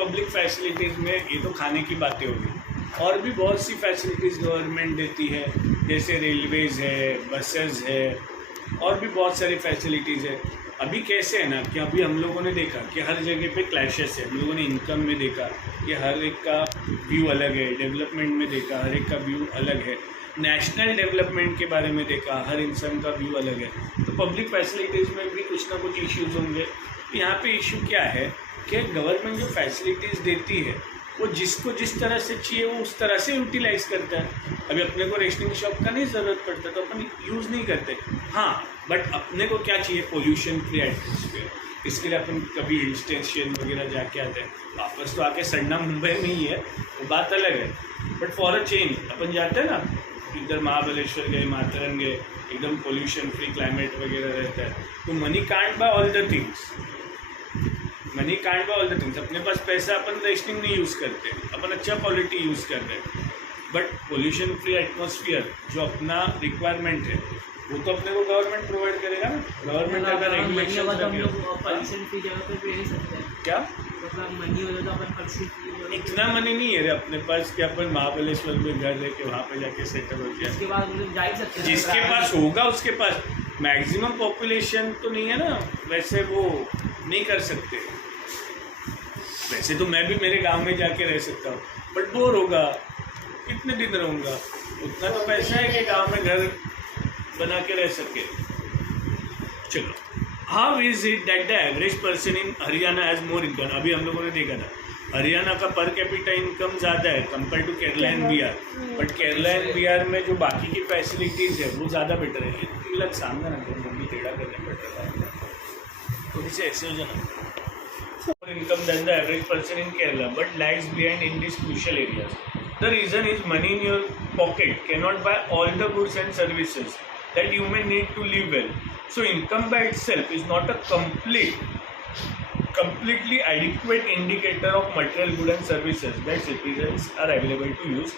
Public facilities में ये तो खाने की बातें होगी, और भी बहुत सी फैसिलिटीज़ गवर्नमेंट देती है, जैसे रेलवेज़ है, बसेस है, और भी बहुत सारी फैसिलिटीज़ है। अभी कैसे है ना कि अभी हम लोगों ने देखा कि हर जगह पे क्लैशेस है। हम लोगों ने इनकम में देखा कि हर एक का व्यू अलग है, डेवलपमेंट में देखा हर एक का व्यू अलग है, नेशनल डेवलपमेंट के बारे में देखा हर इंसान का व्यू अलग है। तो पब्लिक फैसिलिटीज़ में भी कुछ ना कुछ इश्यूज़ होंगे। यहाँ पे इशू क्या है कि गवर्नमेंट जो फैसिलिटीज़ देती है वो जिसको जिस तरह से चाहिए वो उस तरह से यूटिलाइज़ करता है। अभी अपने को रेशनिंग शॉप का नहीं ज़रूरत पड़ता तो अपन यूज़ नहीं करते। हाँ, बट अपने को क्या चाहिए, पोल्यूशन फ्री एटमॉस्फेयर। इसके लिए अपन कभी हिल स्टेशन वगैरह जाके आते हैं, वापस तो आके सड़ना मुंबई में ही है, वो बात अलग है। बट फॉर अ चेंज अपन जाते हैं ना, इधर महाबलेश्वर गए, माथेरन गए, एकदम पोल्यूशन फ्री क्लाइमेट वगैरह रहता है। तो money can't buy all the things, money can't buy all the things. अपने पास पैसा, अपन रेशनिंग नहीं यूज़ करते, अपन अच्छा क्वालिटी यूज़ कर रहे हैं। बट पोल्यूशन फ्री एटमॉस्फेयर जो अपना रिक्वायरमेंट है वो तो अपने को गवर्नमेंट प्रोवाइड करेगा ना। गवर्नमेंट अगर रेगुलेशन पॉल्यूशन फ्री जगह पे ले सकते हैं क्या, मतलब मनी हो तो अपन पॉल्यूशन फ्री, इतना मनी नहीं है रे अपने पास कि अपन महाबलेश्वर में घर लेके वहाँ पे जाके सेटल हो जाए। उसके बाद मतलब जा ही सकते हैं, जिसके पास होगा उसके पास, मैक्सिमम पॉपुलेशन तो नहीं है ना, वैसे वो नहीं कर सकते। वैसे तो मैं भी मेरे गांव में जाके रह सकता हूँ, बट बोर होगा, कितने दिन रहूँगा। उतना तो पैसा है कि गांव में घर बना के रह सके। चलो, how is it that the average person in Haryana has more income. अभी हम लोगों ने देखा था हरियाणा का पर कैपिटा इनकम ज़्यादा है compare to Kerala and Bihar, but Kerala and Bihar में जो बाकी की फैसिलिटीज़ है वो ज़्यादा बेटर है। ये लग सामने ना मम्मी टेढ़ा करने पड़ रहा है, तो इसे ऐसे हो जाना। more income than the average person in Kerala, but lags behind in these crucial areas. The reason is money in your pocket cannot buy all the goods and services that you may need to live well. So income by itself is not a completely adequate indicator of material goods and services that citizens are available to use.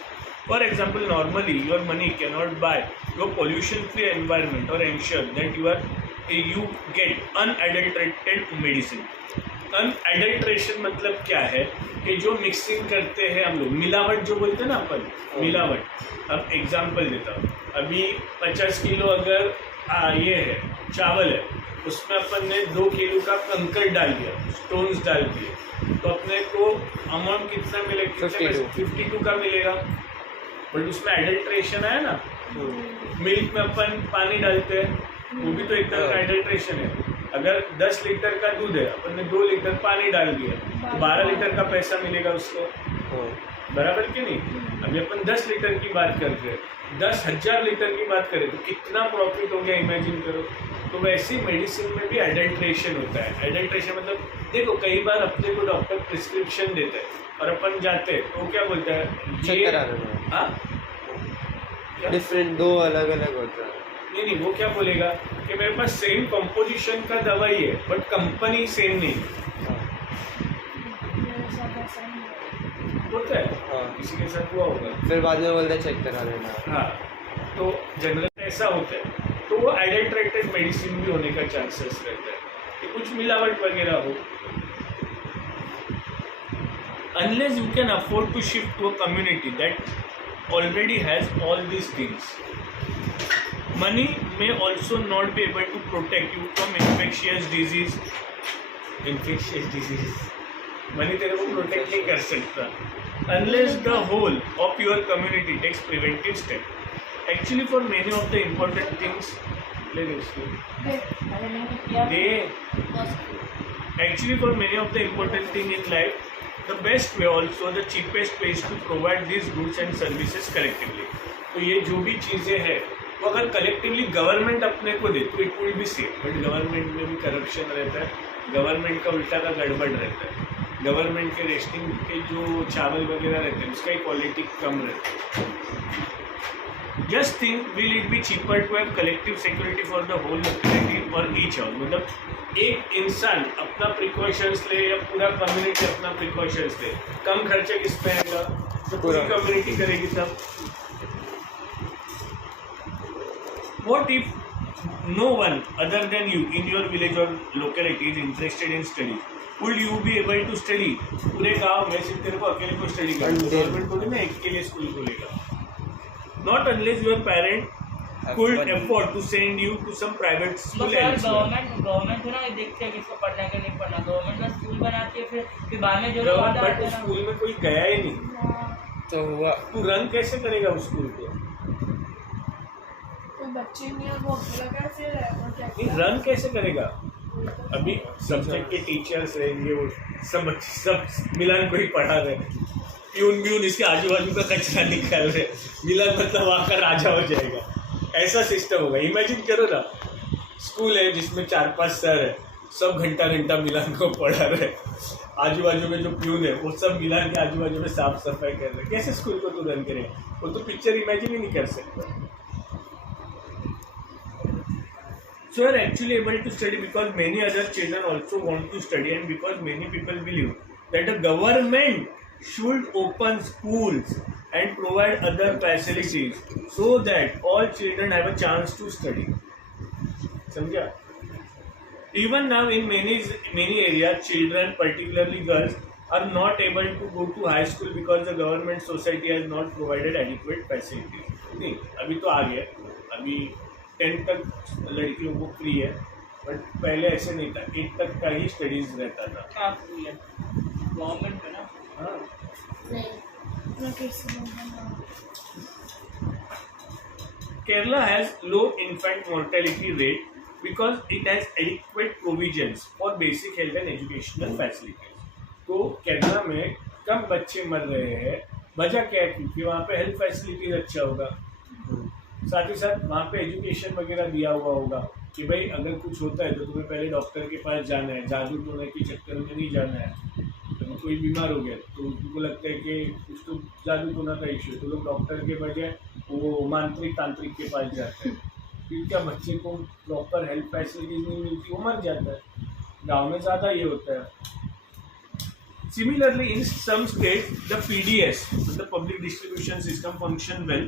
For example, normally your money cannot buy your pollution-free environment or ensure that you get unadulterated medicine. अनएडल्ट्रेशन मतलब क्या है कि जो mixing करते हैं हम लोग, मिलावट जो बोलते हैं ना अपन, मिलावट। अब एग्जांपल देता हूँ, अभी 50 किलो अगर ये है चावल है, उसमें अपन ने 2 किलो का कंकर डाल दिया, स्टोन्स डाल दिए, तो अपने को अमाउंट कितना मिलेगा, 52 का मिलेगा। बट उसमें एडल्ट्रेशन है ना, मिल्क में अपन पानी डालते हैं, वो भी तो एक तरह का एडल्ट्रेशन है। अगर 10 लीटर का दूध है, अपन ने 2 लीटर पानी डाल दिया, तो 12 लीटर का पैसा मिलेगा उसको, बराबर कि नहीं। अभी अपन 10 लीटर की बात कर रहे हैं, 10,000 लीटर की बात करें तो कितना प्रॉफिट हो गया, इमेजिन करो। तो वैसे मेडिसिन में भी एडल्ट्रेशन होता है। एडल्ट्रेशन मतलब देखो, कई बार अपने को डॉक्टर प्रिस्क्रिप्शन देता है और अपन जाते हैं तो क्या बोलता है, ये डिफरेंट, 2 अलग अलग होता है। नहीं, वो क्या बोलेगा कि मेरे पास सेम कंपोजिशन का दवाई है बट कंपनी सेम नहीं होता है। हाँ, किसी के साथ हुआ होगा, फिर बाद में बोलते चेक करा लेना। हाँ, तो जनरल ऐसा होता है। तो वो एडल्ट्रेटेड मेडिसिन भी होने का चांसेस रहता है कि कुछ मिलावट वगैरह हो। Unless you can afford to shift to a community that already has all these things, money may also not be able to protect you from infectious disease. Money तेरे को protect नहीं कर सकता unless the whole of your community takes preventive step. Actually, for many of the important things, actually for many of the important things in life, the best way, also the cheapest way is to provide these goods and services collectively. तो ये जो भी चीज़ें हैं वो अगर collectively government अपने को दे तो it will be safe. But government में भी करप्शन रहता है, गवर्नमेंट का उल्टा का गड़बड़ रहता है। गवर्नमेंट के रेशनिंग के जो चावल वगैरह रहते हैं उसका क्वालिटी कम रहता है। Just think, will it be cheaper to have collective security for the whole locality और ईच हाउस। मतलब एक इंसान अपना प्रिकॉशंस ले या पूरा कम्युनिटी अपना प्रिकॉशंस ले, कम खर्चा किस पे आएगा, तो पूरी कम्युनिटी करेगी तब। What if no one other than you in your village or locality is interested in studies? Would you be able to study? पूरे गांव में सिर्फ तेरे को अकेले को स्टडी करना, गवर्नमेंट थोड़ी ना एक के लिए स्कूल खोलेगा. Not unless your parent could afford to send you to some private school. Government है ना, देखते हैं किसको पढ़ना है कि नहीं पढ़ना. गवर्नमेंट का स्कूल बनाती है, फिर बाद में जो लोग आता है बट स्कूल में कोई गया ही नहीं, तो हुआ. तू रन कैसे करेगा उस स्कूल को? तो बच्चे नहीं है, वो अकेला कैसे रहेगा, क्या नहीं, रन कैसे करेगा? अभी सब्जेक्ट के टीचर्स रहेंगे, वो सब बच्चे सब मिलन को ही पढ़ा रहे, प्यून इसके आजू बाजू का कचरा निकाल रहे, मिलन मतलब वहाँ का राजा हो जाएगा. ऐसा सिस्टम होगा. इमेजिन करो ना, स्कूल है जिसमें 4-5 सर है, सब घंटा मिलन को पढ़ा रहे, आजू बाजू में जो प्यून है वो सब मिलन के आजू बाजू में साफ सफाई कर रहे. कैसे स्कूल को तू रन करेगा? वो तो पिक्चर इमेजिन ही नहीं कर सकता. So you are actually able to study because many other children also want to study, and because many people believe that the government should open schools and provide other facilities so that all children have a chance to study. समझा? Even now in many areas, children, particularly girls, are not able to go to high school because the government society has not provided adequate facilities. नहीं, अभी तो आ गया. अभी 10 तक लड़कियों को free है, बट पहले ऐसे नहीं था. 8 तक का ही स्टडीज रहता था. क्या फ्री है गवर्नमेंट में ना. हाँ, Kerala has low infant mortality rate because it has adequate provisions for basic health and educational facilities. तो केरला में कम बच्चे मर रहे हैं. वजह क्या है? क्योंकि वहाँ पे हेल्थ फैसिलिटीज अच्छा होगा, साथ ही साथ वहाँ पे एजुकेशन वगैरह दिया हुआ होगा कि भाई अगर कुछ होता है तो तुम्हें पहले डॉक्टर के पास जाना है, जादू टोने के चक्कर में नहीं जाना है. तो कोई बीमार हो गया तो उनको लगता है कि कुछ तो जादू टोना का इशू है, तो लोग डॉक्टर के बजाय वो मांत्रिक तांत्रिक के पास जाते हैं. फिर क्या बच्चे को प्रॉपर हेल्थ फैसिलिटीज नहीं मिलती, वो मर जाता है. गाँव में ज़्यादा ये होता है. Similarly, in some states, the PDS, the public distribution system, function well.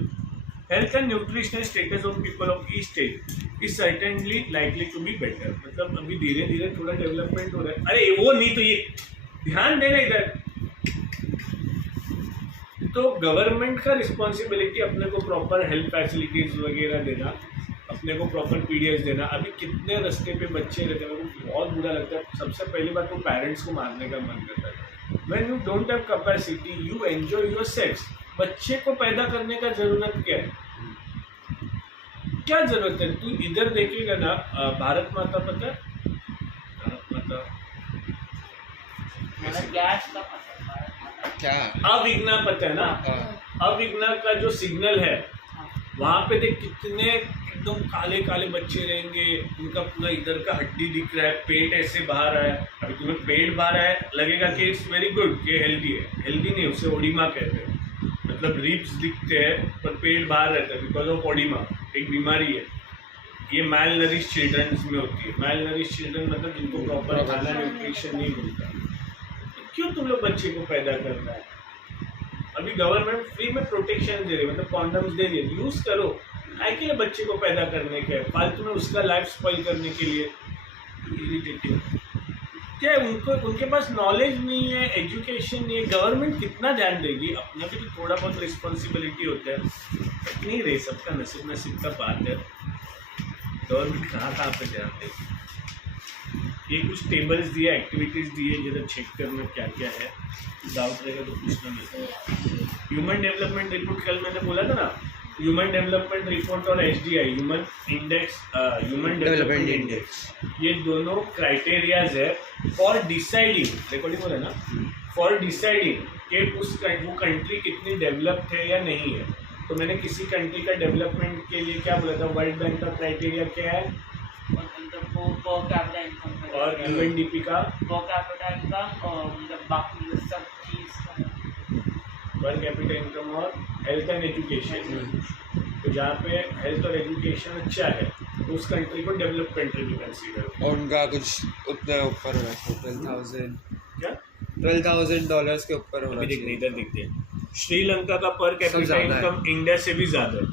Health and nutritional status of people of each state is certainly likely to be better. मतलब अभी धीरे धीरे थोड़ा डेवलपमेंट हो रहा है. अरे वो नहीं तो ये ध्यान देना इधर. तो गवर्नमेंट का रिस्पॉन्सिबिलिटी अपने को प्रॉपर हेल्थ फैसिलिटीज वगैरह देना, अपने को प्रॉपर पीडीएस देना. अभी कितने रास्ते पे बच्चे रहते हैं, मेरे को बहुत बुरा लगता है. सबसे पहली बात तो पेरेंट्स को मारने का मन करता है. When you don't have capacity, you enjoy your sex. बच्चे को पैदा करने का जरूरत क्या है? क्या जरूरत है? तू इधर देखेगा ना, भारत माता पता है? भारत माता गैस का पता है क्या? अविघ्ना पता है ना? अविघ्ना का जो सिग्नल है वहाँ पे देख कितने एकदम काले काले बच्चे रहेंगे, उनका पूरा इधर का हड्डी दिख रहा है, पेट ऐसे बाहर आया. अभी तुम्हें पेट बाहर आया लगेगा कि इट्स वेरी गुड, कि हेल्दी है. हेल्दी नहीं, उसे ओडिमा कहते हैं. मतलब रिब्स दिखते हैं पर पेट बाहर रहता है बिकॉज ऑफ ओडिमा, एक बीमारी है. ये मैल नरिश चिल्ड्रन में होती है. मैल नरिश चिल्ड्रन मतलब जिनको प्रॉपर खाना न्यूट्रिशन नहीं मिलता. तो क्यों तुम लोग बच्चे को पैदा करना है? अभी गवर्नमेंट फ्री में प्रोटेक्शन दे रही है, मतलब कॉन्डम्स दे रही है, यूज़ करो. आई के लिए बच्चे को पैदा करने के फालतू में उसका लाइफ स्पॉइल करने के लिए. इरिटेटिंग क्या है? उनके पास नॉलेज नहीं है, एजुकेशन नहीं है. गवर्नमेंट कितना ध्यान देगी? अपना भी तो थोड़ा बहुत रिस्पॉन्सिबिलिटी होता है. नहीं रहे, सबका नसीब का बात है. गवर्नमेंट कहाँ पे ध्यान देगी? ये कुछ टेबल्स दिए, एक्टिविटीज़ दिए, जरा चेक करना क्या क्या है. डाउट रहेगा तो पूछना नहीं. ह्यूमन डेवलपमेंट रिपोर्ट कल मैंने बोला था ना, ह्यूमन डेवलपमेंट रिपोर्ट और HDI ह्यूमन डेवलपमेंट इंडेक्स, ये दोनों क्राइटेरियाज है फॉर डिसाइडिंग, रिकॉर्डिंग हो रहा है ना, फॉर डिसाइडिंग कि वो कंट्री कितनी डेवलप्ड है या नहीं है. तो मैंने किसी कंट्री का डेवलपमेंट के लिए क्या बोला था, वर्ल्ड बैंक का क्राइटेरिया क्या है, और UNDP का पर कैपिटा इनकम और हेल्थ एंड एजुकेशन. तो जहाँ पे हेल्थ और एजुकेशन अच्छा है तो उस कंट्री को डेवलप कंट्री भी कंसीडर. और उनका कुछ उतना ऊपर होना चाहिए, $12,000 के ऊपर होना अभी चाहिए. इधर दिखते हैं. श्रीलंका का पर कैपिटा इनकम इंडिया से भी ज़्यादा है.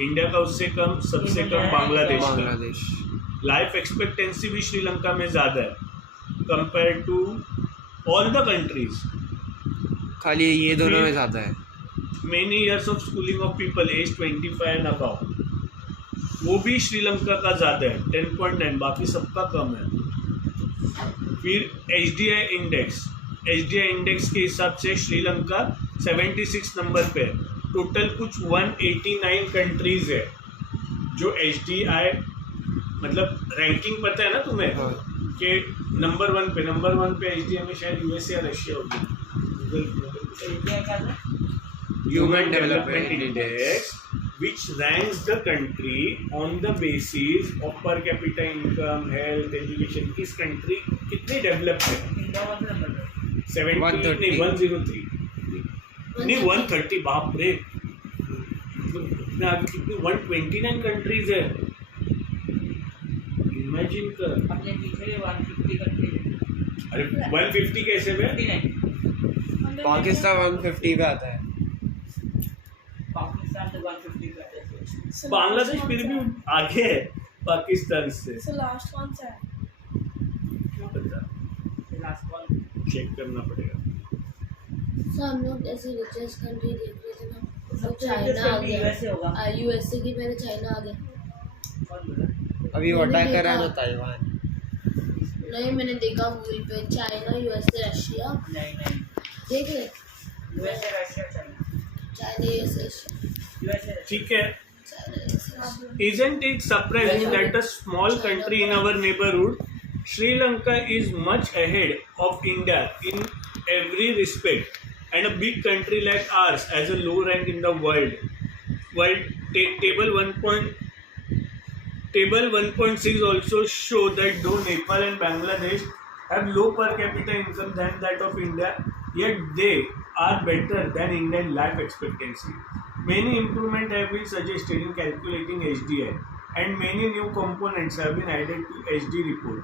इंडिया का उससे कम, सबसे कम बांग्लादेश. बांग्लादेश. लाइफ एक्सपेक्टेंसी भी श्रीलंका में ज़्यादा है. compared to all the countries. खाली ये दोनों में फिर- ज़्यादा है। Many years of schooling of people aged 25 and above, वो भी श्रीलंका का ज़्यादा है 10.9, बाकी सबका कम है। फिर एच डी आई इंडेक्स के हिसाब से श्रीलंका 76 नंबर पे है। टोटल कुछ 189 कंट्रीज है जो एच डी आई मतलब रैंकिंग पता है ना तुम्हें हाँ। कि नंबर वन पे एच डी आई में शायद यूएसए या रशिया होगी। इंडिया का था Human Development Index, which ranks the country on the basis of per capita income, health, education. किस country कितनी developed है? इंडिया का नंबर 70 नहीं 103 नहीं 130 बाप रे कितना आगे कितनी 129 countries है। Imagine कर अपने पीछे 150 कंट्री अरे 150 कैसे में 59 पाकिस्तान 150 पे आता है। पाकिस्तान तो 150 करते हैं। बांग्लादेश फिर भी आगे है पाकिस्तान से। So last कौन सा है? क्या पता लास्ट कॉल चेक करना पड़ेगा। सर हम लोग ऐसे रिचेस्ट कंट्री देख रहे थे ना, तो सबसे चाइना richest आ country USA होगा। गया, यूएसए की पहले चाइना आ गया। कौन बोला अभी मैंने अटैक करा देखा। ना ताइवान। नहीं मैंने देखा गूगल पे चाइना यूएसए रशिया नहीं देख ले, USA Russia China China USA USA ठीक है। China USA. Isn't it surprising that a small country in our neighborhood, Sri Lanka, is much ahead of India in every respect, and a big country like ours has a low rank in the world. Table 1.6 also show that though Nepal and Bangladesh have low per capita income than that of India, yet they are better than India in life expectancy. Many improvements have been suggested in calculating HDI, and many new components have been added to HD report.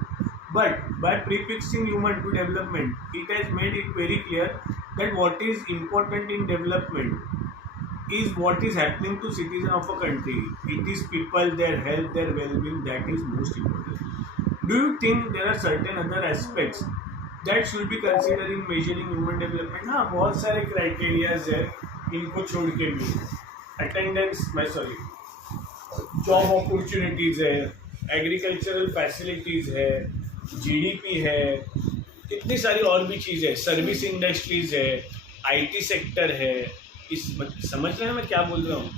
But by prefixing human to development, it has made it very clear that what is important in development is what is happening to citizens of a country. It is people, their health, their well-being that is most important. Do you think there are certain other aspects that should be considered in measuring human development? हाँ बहुत सारे criterias है इनको छोड़ के भी attendance job opportunities है, agricultural facilities है, जीडीपी है, कितनी सारी और भी चीज़ है, सर्विस इंडस्ट्रीज है, आईटी सेक्टर है। इस समझ रहे हैं मैं क्या बोल रहा हूँ?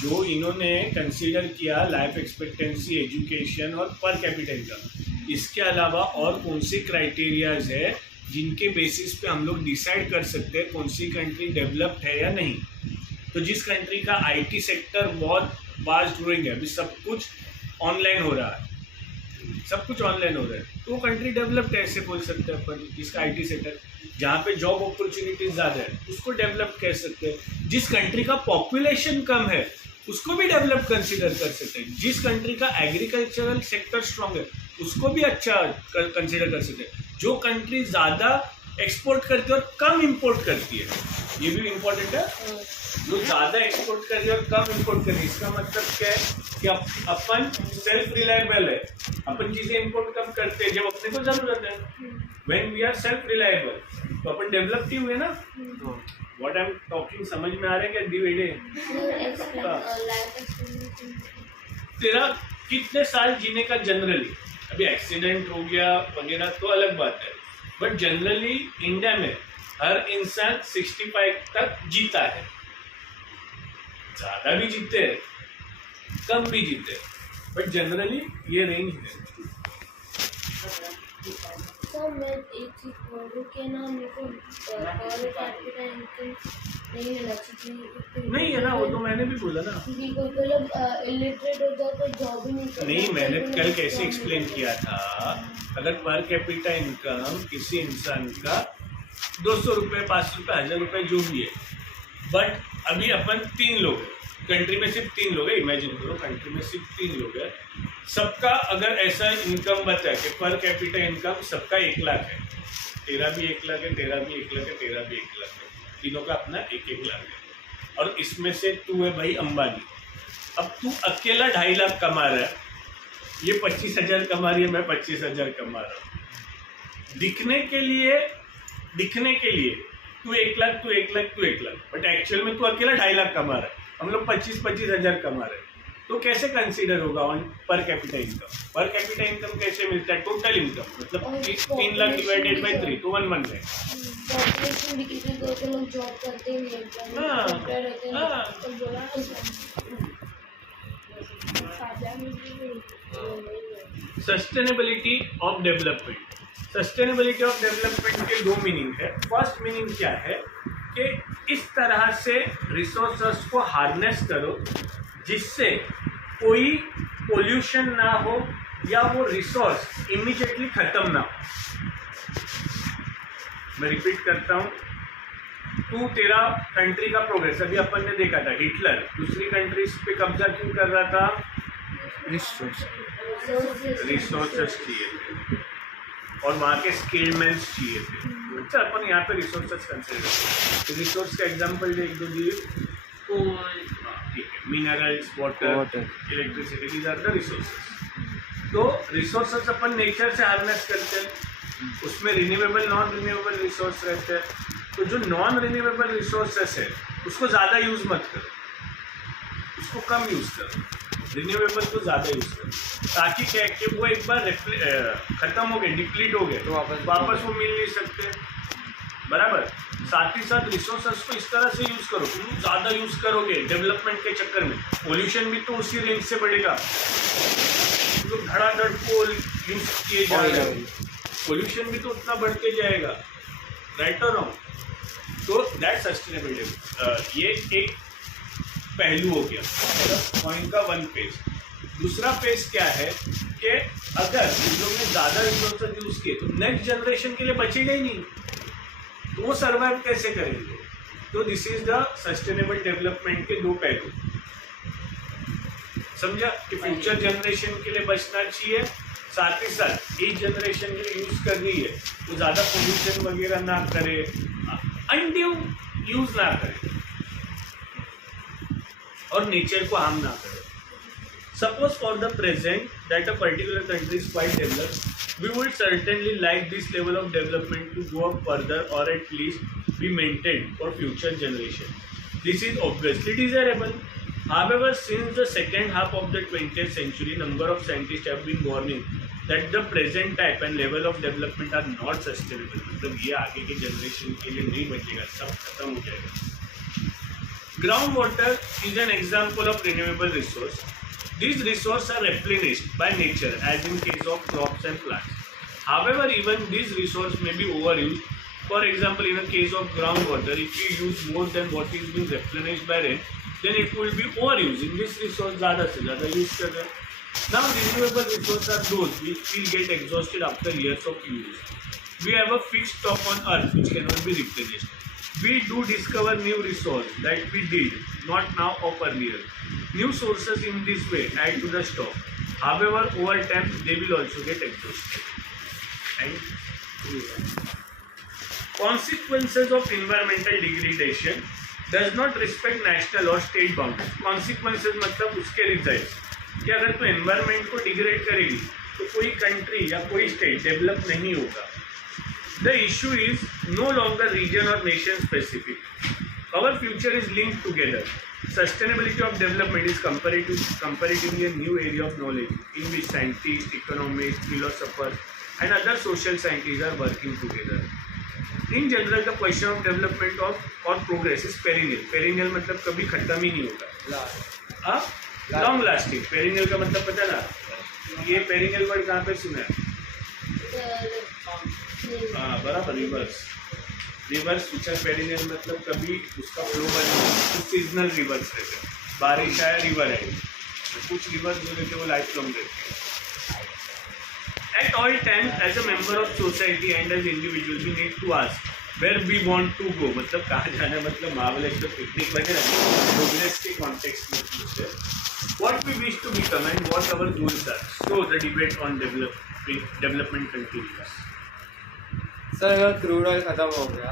जो इन्होंने कंसीडर किया लाइफ एक्सपेक्टेंसी, एजुकेशन और पर कैपिटा इनकम, इसके अलावा और कौन से क्राइटेरियाज है जिनके बेसिस पे हम लोग डिसाइड कर सकते हैं कौन सी कंट्री डेवलप्ड है या नहीं। तो जिस कंट्री का आईटी सेक्टर बहुत फास्ट ग्रोइंग है, अभी सब कुछ ऑनलाइन हो रहा है, सब कुछ ऑनलाइन हो रहा है, तो वो कंट्री डेवलप्ड है ऐसे बोल सकते हैं अपन। जिसका आईटी सेक्टर, जहाँ पे जॉब अपॉर्चुनिटीज ज़्यादा है, उसको डेवलप कह सकते हैं। जिस कंट्री का पॉपुलेशन कम है उसको भी डेवलप कंसीडर कर सकते हैं। जिस कंट्री का एग्रीकल्चरल सेक्टर स्ट्रांग है उसको भी अच्छा कंसीडर कर सकते हैं। जो कंट्री ज़्यादा एक्सपोर्ट करती है और कम इंपोर्ट करती है, ये भी इम्पोर्टेंट है। जो ज़्यादा एक्सपोर्ट कर रही है और कम इंपोर्ट कर रही है, इसका मतलब क्या है कि अपन सेल्फ रिलायबल है, अपन चीज़ें इंपोर्ट कम करते हैं जब अपने को ज़रूरत है। When we are self reliable तो अपन डेवलप ही हुए ना। व्हाट आई एम टॉकिंग समझ में आ रहा है क्या दिवेड़े? तेरा कितने साल जीने का जनरली, अभी एक्सीडेंट हो गया वगैरह तो अलग बात है, बट जनरली इंडिया में हर इंसान 65 तक जीता है। ज़्यादा भी जीते हैं, कम भी जीते हैं, बट जनरली ये रेंज है। सर मैं एक चीज़ बोल रही हूँ कि ना मेरे को पर कैपिटा इनकम नहीं मिलना चाहिए। नहीं है ना, वो तो मैंने भी बोला ना। क्योंकि कोई लोग इलिटरेट हो जाए तो जॉब ही नहीं करता। नहीं, मैंने कल कैसे एक्सप्लेन किया था, अगर पर कैपिटा इनकम किसी इंसान का 200 रुपये, 500 रुपये, 1000 रुपये जो भी है, बट अभी अपन 3 लोग हैं कंट्री में, सिर्फ 3 लोग हैं। इमेजिन करो कंट्री में सिर्फ 3 लोग हैं, सबका अगर ऐसा इनकम बता है कि पर कैपिटा इनकम सबका 1 लाख है, तेरा भी 1 लाख है, तेरा भी 1 लाख है, तेरा भी 1 लाख है, तीनों का अपना 1-1 लाख है। और इसमें से तू है भाई अंबानी, अब तू अकेला 2.5 लाख कमा रहा है, ये 25,000 कमा रही है, मैं 25,000 कमा रहा हूँ, दिखने के लिए तू 1 लाख, तू 1 लाख, तू 1 लाख, बट एक्चुअल में तू अकेला 2.5 लाख कमा रहा है, हम लोग 25 हज़ार कमा रहे हैं, तो कैसे कंसीडर होगा on per capita income? Per capita income कैसे मिलता है? टोटल इनकम, मतलब 3 लाख डिवाइडेड बाई 3 तो 1 बन जाए। पॉपुलेशन डिक्रीज हो तो लोग जॉब करते ही नहीं हैं, हाँ, सॉफ्टवेयर होते हैं हाँ। तो बोला साझा में sustainability of development. Sustainability of development के 2 मीनिंग है। फर्स्ट मीनिंग क्या है कि इस तरह से रिसोर्सेस को हार्नेस करो जिससे कोई पोल्यूशन ना हो या वो रिसोर्स इमीडिएटली खत्म ना हो। मैं रिपीट करता हूँ, तू तेरा कंट्री का प्रोग्रेस, अभी अपन ने देखा था हिटलर दूसरी कंट्रीज पे कब्जा क्यों कर रहा था? रिसोर्सेस चाहिए थे और वहाँ के स्किल्ड मैन चाहिए थे। अच्छा, अपन यहाँ पे रिसोर्सेस कंसिडर करते हैं। रिसोर्स का एग्जांपल दे एक दो दिए, ठीक है, minerals, water, electricity, these are the resources. तो रिसोर्सेस अपन नेचर से हार्नेस करते हैं, उसमें रिन्यूएबल नॉन रिन्यूएबल रिसोर्स रहते हैं। तो जो नॉन रिन्यूएबल रिसोर्सेस है उसको ज़्यादा यूज़ मत करो, उसको कम यूज़ करो, रिन्यूएबल को ज़्यादा यूज़ करो, ताकि क्या है कि वो एक बार ख़त्म हो गए, डिप्लीट हो गए तो वापस वो मिल नहीं सकते, बराबर। साथ ही साथ रिसोर्सेस को इस तरह से यूज़ करो, तुम ज़्यादा यूज़ करोगे डेवलपमेंट के चक्कर में, पोल्यूशन भी तो उसी रेंज से बढ़ेगा। तो धड़ाधड़ कोल यूज़ किए जा रहे हैं, पोल्यूशन भी तो उतना बढ़ते जाएगा, राइट और रॉन्ग? तो दैट सस्टेनेबिलिटी, ये एक पहलू हो गया, पॉइंट का 1 पेज। दूसरा पेज क्या है कि अगर हम लोग ने ज़्यादा रिसोर्सेज यूज़ किए तो नेक्स्ट जनरेशन के लिए बचेगा ही नहीं, तो वो सर्वाइव कैसे करेंगे? तो this is the sustainable development के 2 पहलू। समझा कि फ्यूचर जनरेशन के लिए बचना चाहिए, साथ ही साथ इस जनरेशन के लिए यूज़ कर रही है तो ज़्यादा पोल्यूशन वगैरह ना करे, अनड्यू यूज़ ना करे और नेचर को हार्म ना करे। Suppose for the present that a particular country is quite developed, we would certainly like this level of development to go up further or at least be maintained for future generation. This is obviously desirable. However, since the second half of the 20th century, number of scientists have been warning that the present type and level of development are not sustainable. मतलब ये आगे के generation के लिए नहीं बचेगा, सब खत्म हो जाएगा। Ground water is an example of renewable resource. These resources are replenished by nature, as in case of crops and plants. However, even these resources may be overused. For example, in the case of groundwater, if we use more than what is being replenished by rain, then it will be overusing this resource ज़्यादा से ज़्यादा use कर रहे हैं. Now, renewable resources are those which will get exhausted after years of use. We have a fixed stock on Earth which cannot be replenished. We do discover new resources that we did not know of earlier. New sources in this way add to the stock. However, over time they will also get exhausted. And consequences of environmental degradation does not respect national or state boundaries. Consequences मतलब उसके results कि अगर तो environment को degrade करेगी तो कोई country या कोई state develop नहीं होगा. The issue is no longer region or nation specific. Our future is linked together. Sustainability of development is comparatively a new area of knowledge in which scientists, economists, philosophers and other social scientists are working together. In general, the question of development or progress is perennial. Perennial मतलब कभी खत्म ही नहीं होता. हाँ, long lasting. Perennial का मतलब पता ना? ये perennial word कहाँ पे सुना है? हाँ, बराबर, रिवर्स फ्यूचर पेरिनियल मतलब कभी उसका फ्लो बने, कुछ सीजनल रिवर्स रहते हैं, बारिश आया रिवर है, कुछ रिवर्स जो रहते हैं वो लाइफ लॉन्ग रहते हैं। At all time as a member of society and as individual we need to ask where we want to go, मतलब कहाँ जाना है, मतलब मार्वलेस तो पिकनिक वगैरह प्रोग्रेस के कॉन्टेक्स्ट में पूछते हैं, what we wish to become and what our goals are, so the debate on development continuous. Sir अगर क्रूड ऑयल ख़त्म हो गया